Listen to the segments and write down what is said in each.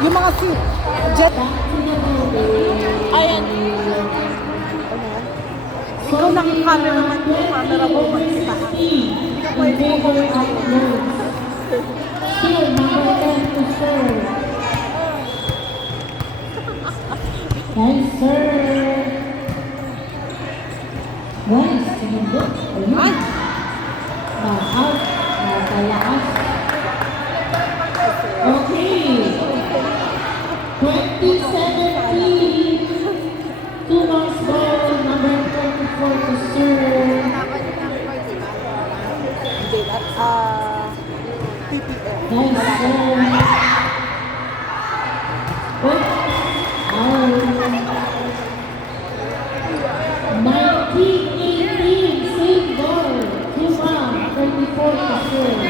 Yung mga si Jet. Ayan. Ikaw naka-camera man yung camera mo mag-isa. Hindi ka pwede mo gawin ako. Still number 10 to serve. Nice serve. Nice. Sinundot. Ay! Now out. Nakalakas. Okay. 2017. 2 months ball. Number 24 to serve. Hindi, TPM. Nice serve. Out. 1918. Same ball. 2 months. 34 to serve.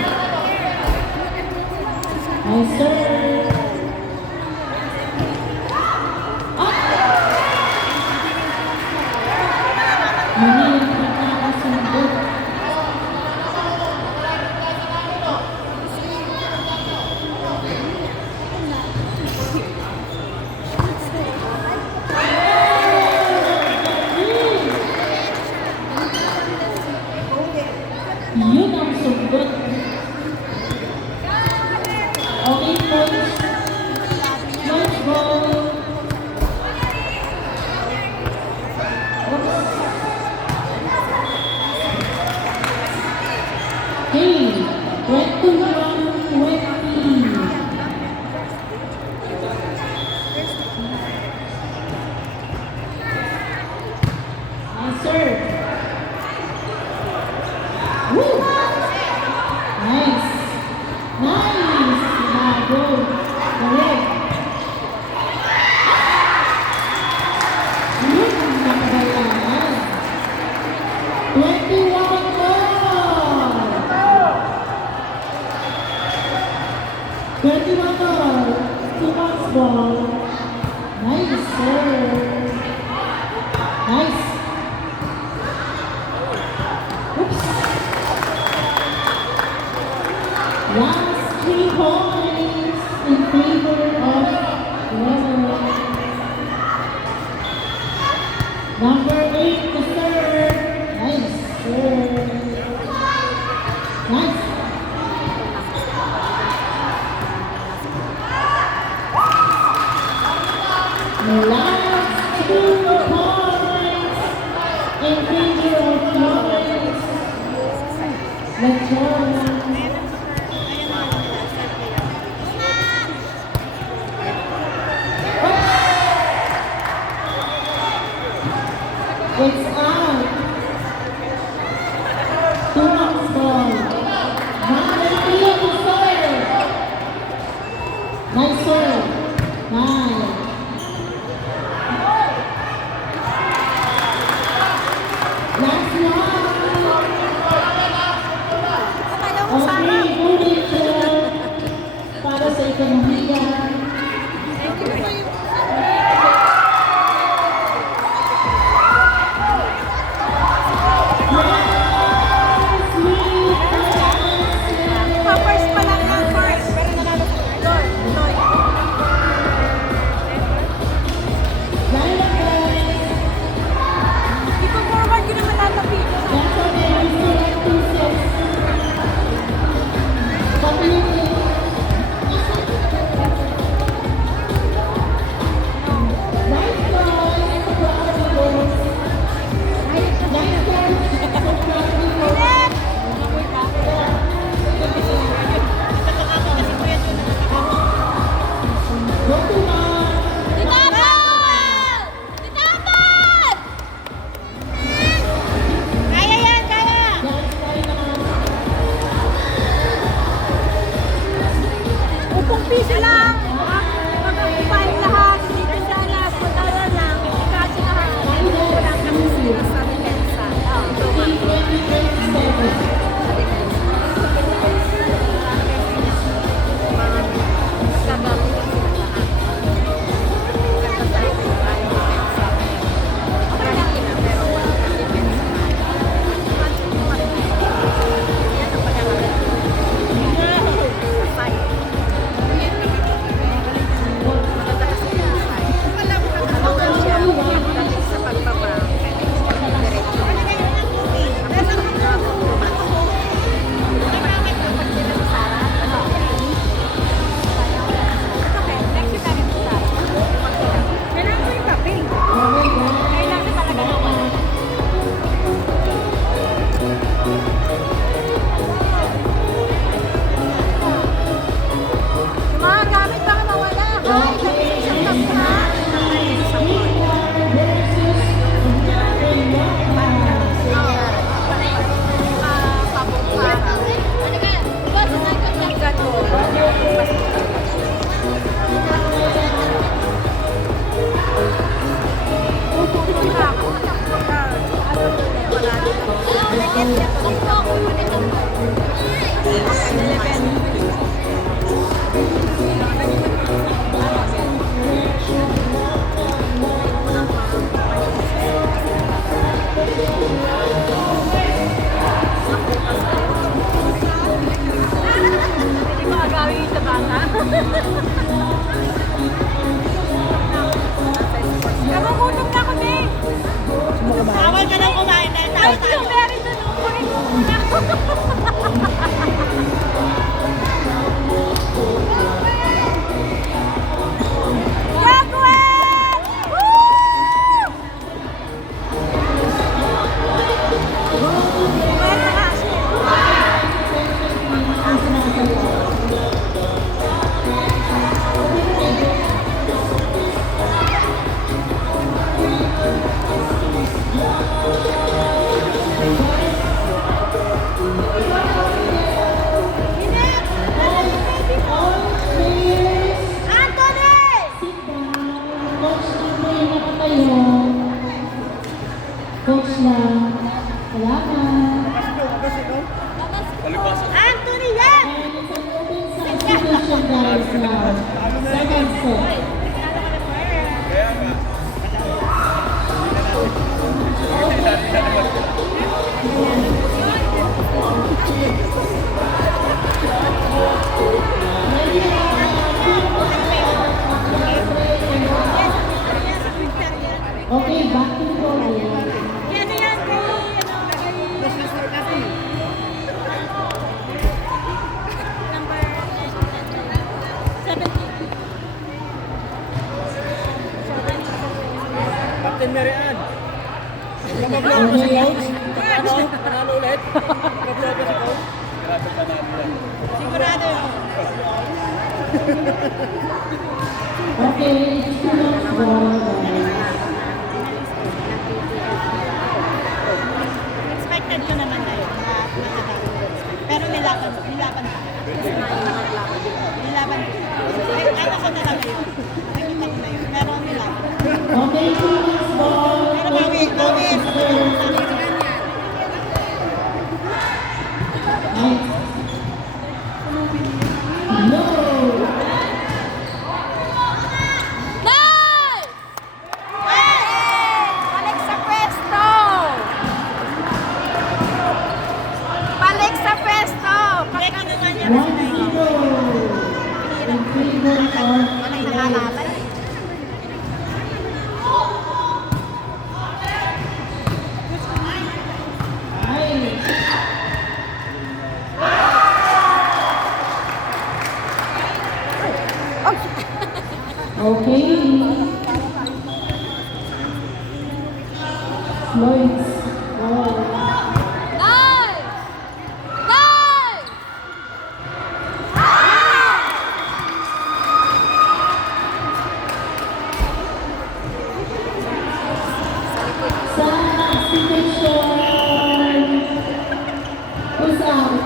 Nice serve. Mahilig nakakasundot. Yun ang sundot. Okay, coach. Nice ball. Okay, 21-20. Nice serve. Woo! Nice. Nice. Go. Correct. Yun ang nakabalaan. 21 ball. 21 ball. 2 months ball. Nice serve. Nice. Oops. Last 3 points in favor of Level. Number 8 to serve. Nice serve. Nice. Last 2 points in favor of Lawrence. Let's go. It's out. 2 months ball. Number 3 to serve. Nice serve. Nice. Last one. Okay, moving to para sa ekonomiya. First pa lang yan, first. Pero nanalo sa Lord. Laila guys. Di ko forward ko naman tatapin. That's okay. We still have 2 sets. Copy. set. Okay, back to Korea. Yan, yan, kay, number 17. Captain Marian. Nagbablog pa si Coach. Ano? Panalo ulit? Nagbablog pa si Coach. Grabe panalo yan. Sigurado yun. Okay, it's too much ball, guys. Expected ko naman na yun, na matatalo. Pero nilaban pa. Nilaban ko. Ano ko talaga yun. Nakita ko na yun. Pero nilaban. Okay, too much ball. Pero bawi. Nice. No! Nice! Balik sa pwesto! Balik sa pwesto! Pagka naman yan. 1-0 in favor of Nakakalala. Nice. Okay. Lloyd's ball. Nice! Nice! Substitution. Who's out?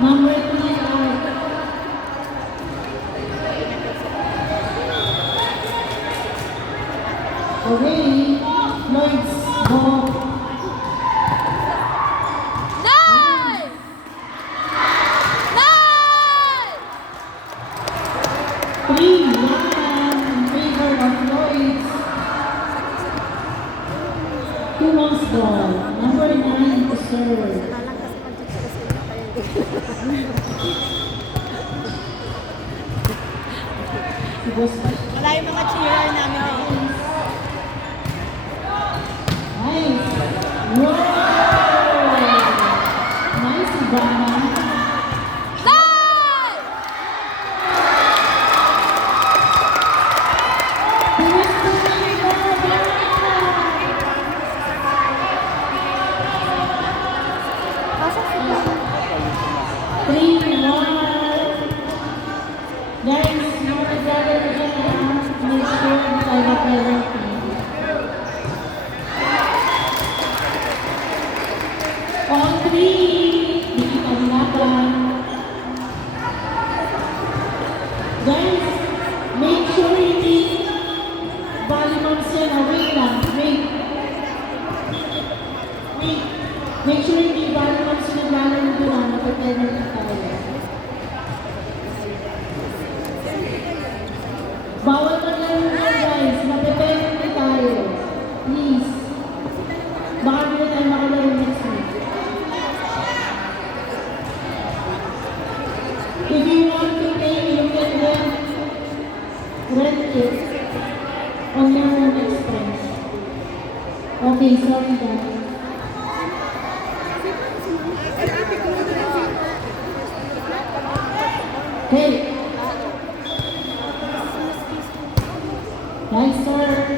Number 3 out. Okay. Lloyd's ball. Nice! Nice! 3-1 in favor of Lloyd's. Who wants ball? Number 9 to serve. Si Boss. Wala yung mga cheerer namin ngayon. Nice. Wow! Nice, Ivana. Nice! Who is the leader of Ivana? 3-1. Guys, mga brother ko dyan, make sure na tayo na penalty. On 3, hindi pa nilaban. Guys, make sure hindi volleyball siya na wait lang, wait. Make sure hindi volleyball siya na lalaro doon na magpe-penalty tayo. Bawal maglaro na guys, magpe-penalty tayo. Please. Baka hindi na tayo makalaro next week. If you want to pay, you can rent it on your own expense. Okay, sorry guys. Hey! Nice serve.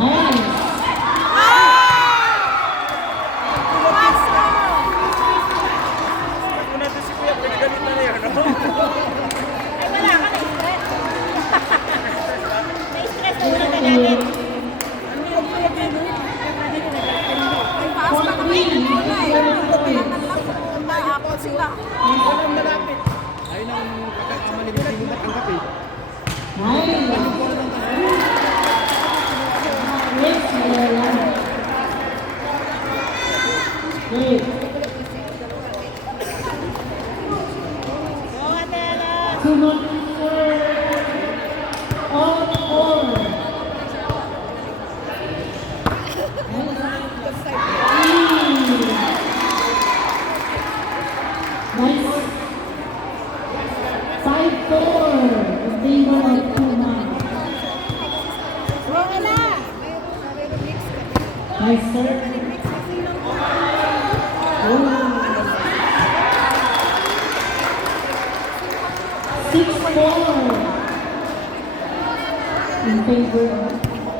Nice. Kung natin si Kuya, pinagalit na yun, no? Ay, wala ka na-stress. Na-stress na wala nagalit. Walang malapit. Ayun ang pagkakamali mo, hindi mo matanggap eh. Nice. Yes, Lola. Hey. Sunod serve. All four. Nice. 5-4. In favor of Puma. Nice serve. Oh. 6-4. In favor of Puma.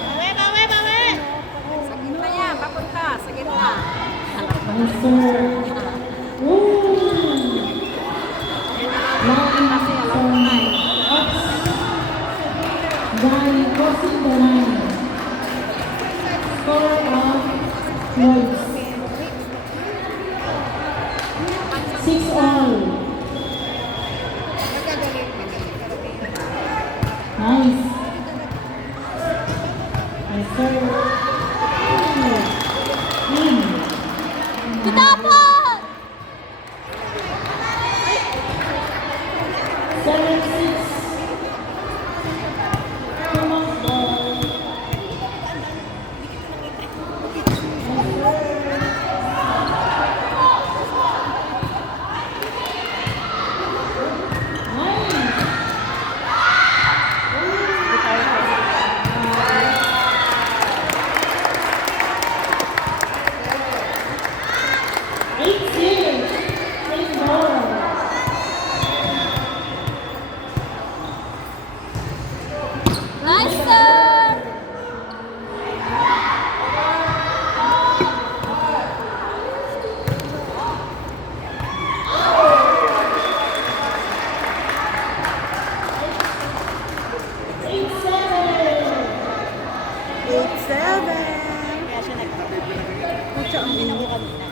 Bawi, bawi, bawi! Crossing the line. Score of Lloyds. 6-all. Nice. Nice serve. In. Kitapon! 7-6. Puma's ball. Nice. 8-6. Same ball. Nice serve! Eight, seven. 8-7. Kaya siya Pucha, ang ginawa kanina.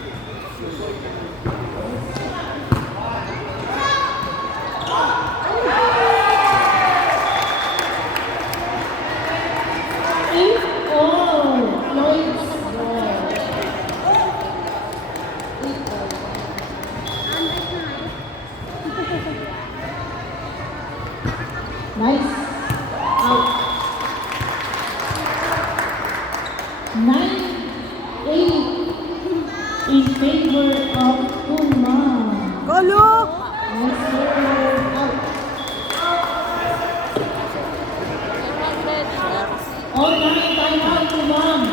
Eight all. Lloyd's ball. Nice. Out. 9-8 in favor of Puma. Golo! Nice serve. Out. All 9 time out to one.